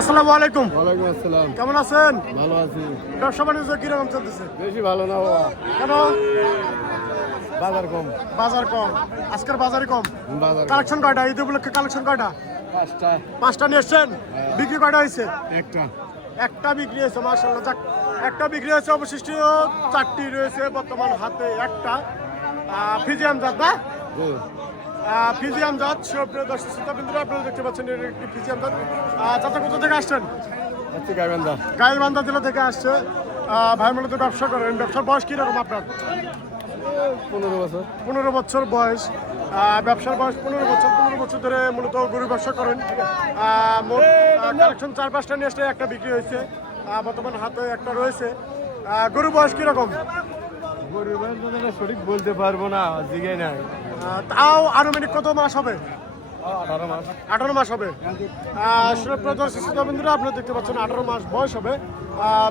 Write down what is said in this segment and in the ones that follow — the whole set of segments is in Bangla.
আসসালামু আলাইকুম। ওয়ালাইকুম আসসালাম। কেমন আছেন? ভালো আছি। ব্যবসা বাণিজ্য কীরকম চলতেছে? বেশি ভালো না বাবা। কেন? বাজার কম। বাজার কম। আজকের বাজারই কম। বাজার কালেকশন কয়টা? ঈদ উপলক্ষে কালেকশন কয়টা? পাঁচটা। পাঁচটা নিয়ে এসছেন? বিক্রি কয়টা হয়েছে? একটা। একটা বিক্রি হয়েছে মার্শাল্লাহ যাক একটা বিক্রি হয়েছে অবশিষ্ট চারটি রয়েছে বর্তমান হাতে। একটা ফিজিয়াম জাত না? ফিজিয়াম জাত সুপ্রিয় দর্শক শ্রোতা বিন্দুরা আপনারা দেখতে পাচ্ছেন এর একটি ফিজিয়াম জাত। চাচা কোথা থেকে আসছেন? গাইবান্ধা। গাইলবান্ধা জেলা থেকে আসছে। ভাই মূলত ব্যবসা করেন। ব্যবসার বয়স কীরকম আপনার? পনেরো বছর। পনেরো বছর বয়স। ব্যবসার বয়স পনেরো বছর। পনেরো বছর ধরে মূলত গরু ব্যবসা করেন। মোট কালেকশন চার পাঁচটা নিয়ে আসলে একটা বিক্রি হয়েছে। বর্তমান হাতে একটা রয়েছে। গরু বয়স কীরকম? জন্য সঠিক বলতে পারব না জিগে নাই। তাও আনুমানিক কত মাস হবে? আঠারো মাস। হবে। দর্শক শ্রোতা বন্ধুরা আপনারা দেখতে পাচ্ছেন আঠারো মাস বয়স হবে।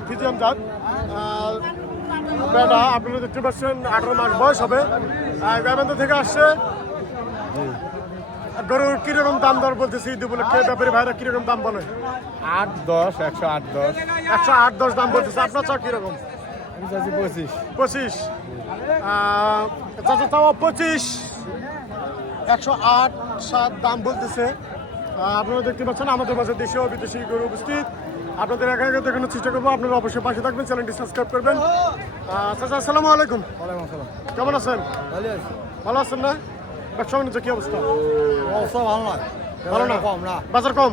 ফিজিয়াম জাত বেটা আপনারা দেখতে পাচ্ছেন আঠারো মাস বয়স হবে। গাইবান্ধা থেকে আসছে। গরুর কীরকম দাম দর বলতেছি ঈদ উপলক্ষে? ব্যাপারী ভাইরা কীরকম দাম বলে? আট দশ একশো আট দশ। একশো আট দশ দাম বলতেছে। আপনার চা কীরকম? পঁচিশ চাচা তাও পঁচিশ একশো আট সাত দাম বলতেছে। আপনারা দেখতে পাচ্ছেন আমাদের মাঝে দেশীয় ও বিদেশি গরু উপস্থিত। আপনাদের একা একা দেখানোর চেষ্টা করব। আপনারা অবশ্যই পাশে থাকবেন চ্যানেলটি সাবস্ক্রাইব করবেন। আহ, চাচা আসসালামু আলাইকুম। কেমন আছেন? ভালো ভালো আছেন না? ব্যবসা বাণিজ্য কি অবস্থা? অবস্থা ভালো নয়। ভালো না? কম না। বাজার কম?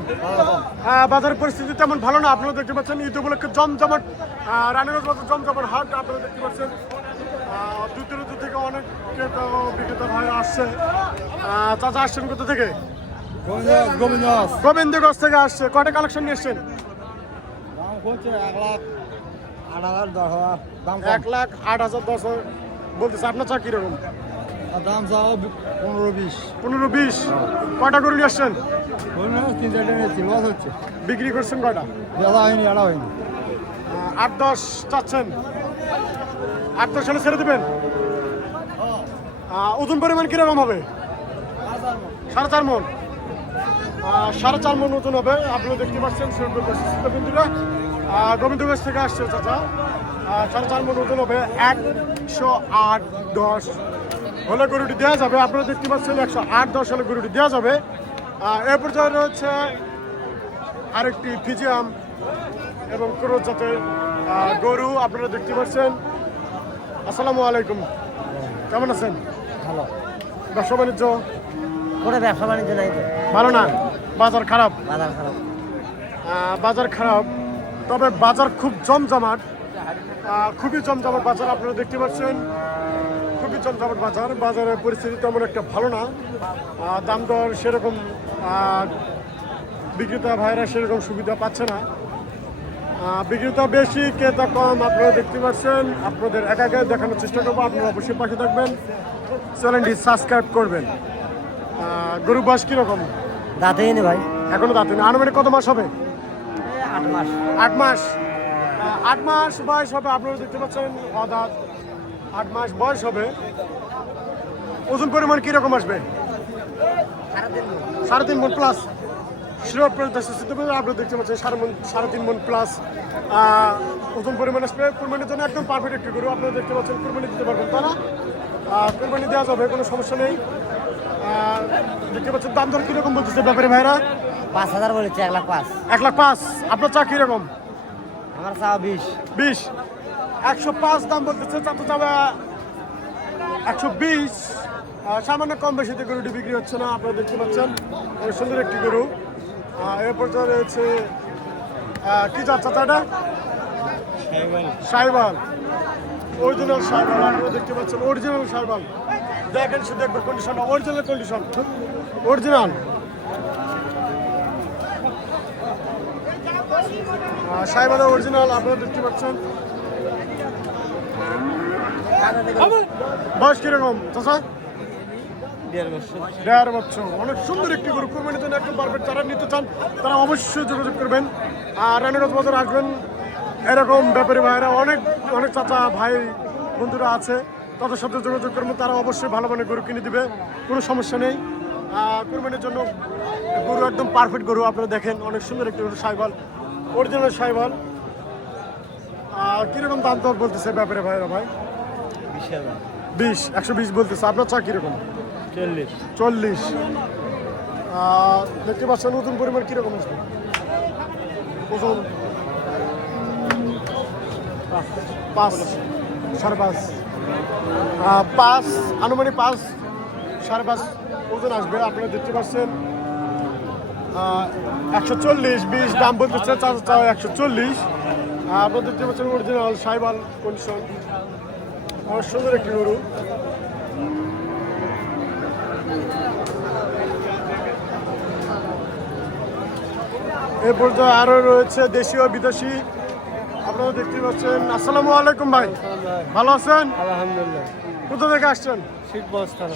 পরিস্থিতি তেমন ভালো না। আপনারা দেখতে পাচ্ছেন ঈদ উপলক্ষে জমজমাট রানীগঞ্জ বাজার জমজমাট হাট আপনারা দেখতে পাচ্ছেন। দূর দূরান্ত থেকে অনেক ক্রেতা বিক্রেতা ভাই আসছে। চাচা আসছেন কোথা থেকে? গোবিন্দ গোবিন্দগঞ্জ থেকে আসছে। কয়টা কালেকশন নিয়ে এসছেন? এক লাখ আট হাজার দশ এক লাখ আট হাজার দশ বলতেছে আপনার চা কীরকম? দাম চাও পনেরো বিশ। পনেরো বিশ। কয়টা গরু নিয়ে আসছেন? তিন চারটে নিয়েছি লস হচ্ছে। বিক্রি করছেন কয়টা? দাদা হয়নি আড়া হয়নি। আট দশ চাচ্ছেন। আট দশ হলে ছেড়ে দেবেন? ওজন পরিমাণ কীরকম হবে? সাড়ে চার মন। সাড়ে চার মন ওজন হবে। আপনি দেখতে পাচ্ছেন বন্ধুরা গোবিন্দগঞ্জ থেকে আসছে চাচা। সাড়ে চার মন ওজন হবে একশো আট দশ হলে গরুটি দেওয়া যাবে। আপনারা দেখতে পাচ্ছেন একশো আট দশ হলে গরুটি দেওয়া যাবে। আহ, এ পর্যায়ে রয়েছে আরেকটি ফিজিয়াম এবং ক্রোজ জাতের গরু। আপনারা দেখতে পাচ্ছেন। আসসালামু আলাইকুম। কেমন আছেন? ভালো। ব্যবসা বাণিজ্য? কোনো ব্যবসা বাণিজ্য নাই তো। ভালো না? বাজার খারাপ? বাজার খারাপ। বাজার খারাপ। তবে বাজার খুব জমজমাট। খুবই জমজমাট বাজার আপনারা দেখতে পাচ্ছেন। জমজমাট বাজার বাজারের পরিস্থিতি তেমন একটা ভালো না। দাম দর সেরকম বিক্রেতা ভাইরা সেরকম সুবিধা পাচ্ছে না। বিক্রেতা বেশি ক্রেতা কম আপনারা দেখতে পাচ্ছেন। আপনাদের একা একা দেখানোর চেষ্টা করব আপনারা অবশ্যই পাশে থাকবেন। চ্যানেলটি সাবস্ক্রাইব করবেন। গরু বয়স কীরকম? দাঁতে নি ভাই। এখনও দাঁতে না আনুমানিক কত মাস হবে? আট মাস। আট মাস। আট মাস বয়স হবে আপনারা দেখতে পাচ্ছেন অদাত। আট মাস বয়স হবে। ওজন পরিমাণ কীরকম আসবে? সাড়ে তিন মন প্লাস শিরোপ আপনারা দেখতে পাচ্ছেন সাড়ে মন সাড়ে তিন মন প্লাস ওজন পরিমাণ আসবে কুরবানির জন্য একদম পারফেক্ট একটি গরু। আপনারা দেখতে পাচ্ছেন কুরবানি দিতে পারবেন তারা। কুরবানি দেওয়া যাবে কোনো সমস্যা নেই। দেখতে পাচ্ছেন দাম দর কীরকম বলতেছে ব্যাপারী ভাইরা? পাঁচ হাজার বলেছে এক লাখ পাঁচ। এক লাখ পাঁচ। আপনার চা কীরকম? আমার চাওয়া বিশ। বিশ। একশো পাঁচ দাম বলতেছে চাতে যাবে একশো বিশ। সামান্য কম বেশিতে গরুটি বিক্রি হচ্ছে না আপনারা দেখতে পাচ্ছেন। সুন্দর একটি গরু। এরপর এর পর্যায়ে রয়েছে কি জাত চাচাটা সাইবাল। অরিজিনাল সাইবাল আপনারা দেখতে পাচ্ছেন অরিজিনাল সাইবাল। দেখেন শুধু একবার কন্ডিশন অরিজিনাল কন্ডিশন অরিজিনাল সাইবাল অরিজিনাল আপনারা দেখতে পাচ্ছেন। বয়স কীরকম চাচা? দেড় বছর। অনেক সুন্দর একটি গরু। কোরবানির জন্য একদম পারফেক্ট যারা নিতে চান তারা অবশ্যই যোগাযোগ করবেন। আর রানীগঞ্জ বাজার আসবেন। এরকম ব্যাপারী ভাইরা অনেক অনেক চাচা ভাই বন্ধুরা আছে তাদের সাথে যোগাযোগ করবেন। তারা অবশ্যই ভালো মানের গরু কিনে দিবে কোনো সমস্যা নেই। কুরবানির জন্য গরু একদম পারফেক্ট গরু আপনারা দেখেন অনেক সুন্দর একটি গরু সাইবাল। অরিজিনাল সাইবাল। কীরকম দাম দর বলতেছে ব্যাপারে ভাইরা ভাই? বিশ একশো বিশ বলতেছে। আপনার চা কীরকম? চল্লিশ। চল্লিশ। দেখতে পাচ্ছেন নতুন পরিমাণ কীরকম আসবে ওজন? পাঁচ সাড়ে পাঁচ। পাঁচ আনুমানিক পাঁচ সাড়ে পাঁচ ওজন আসবে। আপনারা দেখতে পাচ্ছেন একশো চল্লিশ বিশ দাম বলতেছে চার চার একশো চল্লিশ। আপনারা দেখতে পাচ্ছেন অরিজিনাল সাইবাল কন্ডিশন আমার সুন্দর একটি গরু। এ পর্যায়ে আরও রয়েছে দেশীয় বিদেশি। আপনারা দেখতে পাচ্ছেন। আসসালামু আলাইকুম ভাই। ভালো আছেন? আলহামদুলিল্লাহ। কোথা থেকে আসছেন?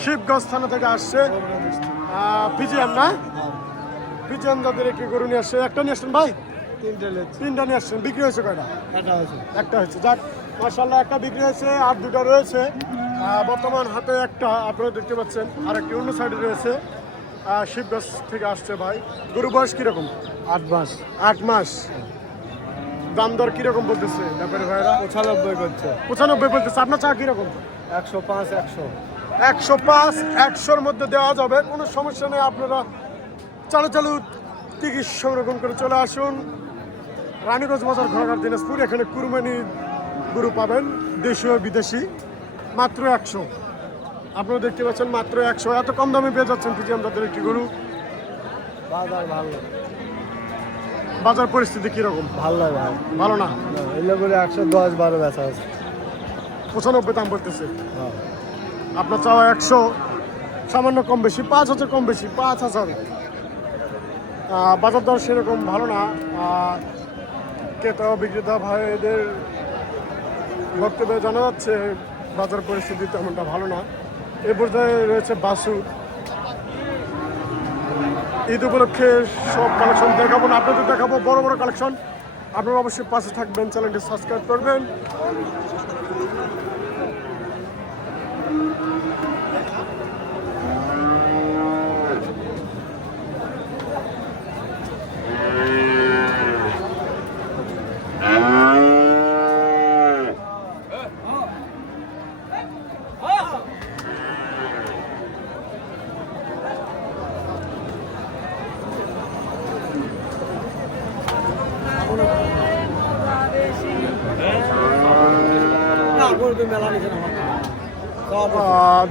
শিবগঞ্জ থানা। থেকে আসছে। পিজিএম না? পিজিএম যাদের একটি গরু নিয়ে আসছে। একটা নিয়ে আসছেন ভাই? তিনটে নিয়ে আসছেন। বিক্রি হয়েছে কয়টা? এটা আছে একটা হয়েছে। যাক মার্শাল্লাহ একটা বিক্রি হয়েছে আর দুটো রয়েছে। বর্তমান হাতে একটা আপনারা দেখতে পাচ্ছেন আর একটি অন্য সাইডে রয়েছে। শিবগঞ্জ থেকে আসছে ভাই। গরু বয়স কীরকম? আট মাস। আট মাস। দাম দর কীরকম বলতেছে ব্যাপারে ভাইরা পঁচানব্বই বলছে। পঁচানব্বই বলতেছে আপনার চা কীরকম? একশো পাঁচ একশো। একশো পাঁচ একশোর মধ্যে দেওয়া যাবে। কোনো সমস্যা নেই আপনারা চালু চালু টিকিট সংরক্ষণ করে চলে আসুন। রানীগঞ্জ বাজার ঘোড়াঘাট দিনাজপুর এখানে কুরবানি গরু পাবেন দেশীয় বিদেশি মাত্র একশো। আপনারা দেখতে পাচ্ছেন মাত্র একশো। এত কম দামে পেয়ে যাচ্ছেন পিজিএম তাদের একটি গরু। বাজার ভালো। বাজার পরিস্থিতি কীরকম? ভালো লাগে ভাই। ভালো না? এগুলো করে একশো দশ বারো বেচা আছে। পঁচানব্বই দাম বলতেছে হ্যাঁ। আপনার চাওয়া একশো সামান্য কম বেশি পাঁচ হাজার কম বেশি পাঁচ হাজার। বাজার দর সেরকম ভালো না। ক্রেতা বিক্রেতা ভাইদের বক্তব্যে জানা যাচ্ছে বাজার পরিস্থিতি তেমনটা ভালো না। এ পর্যায়ে রয়েছে বাসু। ঈদ উপলক্ষে সব কালেকশন দেখাবো না, আপনাদের দেখাবো বড় বড় কালেকশন আপনারা অবশ্যই পাশে থাকবেন, চ্যানেলটি সাবস্ক্রাইব করবেন। মেলা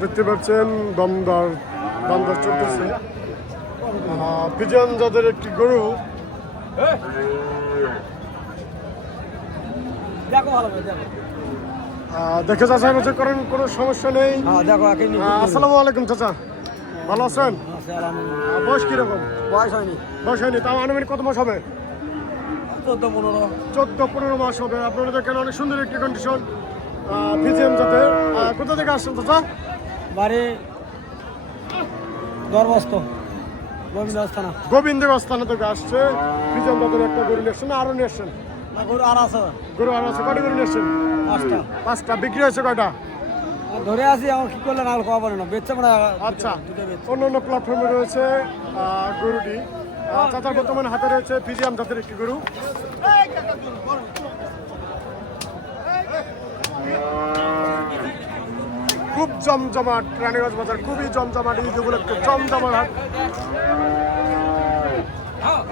দেখতে পাচ্ছেন দমদার দমদার চলতেছে। পিজন যাদের একটি গরু। দেখো করে দেখো। যাচাই বাছাই করেন কোনো সমস্যা নেই। হ্যাঁ দেখো আসসালামু আলাইকুম চাচা। ভালো আছেন? বয়স কীরকম? বয়স হয়নি। বয়স হয়নি তাও আনুমানিক কত মাস হবে? চোদ্দ পনেরো। চোদ্দ পনেরো মাস হবে। আপনারা দেখেন অনেক সুন্দর একটি কন্ডিশন পিজিএম যাতে কোথা থেকে আসছেন চাচা? বাড়ি দরবস্ত গোবিন্দ থানা। গোবিন্দগঞ্জ থানা থেকে আসছে। পিজিএম যাদের একটা গরু নিয়ে আসছেন আরও নিয়ে আসছেন। না গরু আর আছে। গরু আর আছে কটা গরু নিয়ে আসছেন? পাঁচটা। পাঁচটা বিক্রি হয়েছে কয়টা? ধরে আছি আমার কি করলে না খাওয়া পারে না। বেচছে মানে আচ্ছা অন্য অন্য প্ল্যাটফর্মে রয়েছে গরুটি। চাচার বর্তমানে হাতে রয়েছে ফিজিয়াম জাতের একটি গরু। খুব জমজমাট রানীগঞ্জ বাজার খুবই জমজমাট ঈদ উপলক্ষে জমজমাট। হাট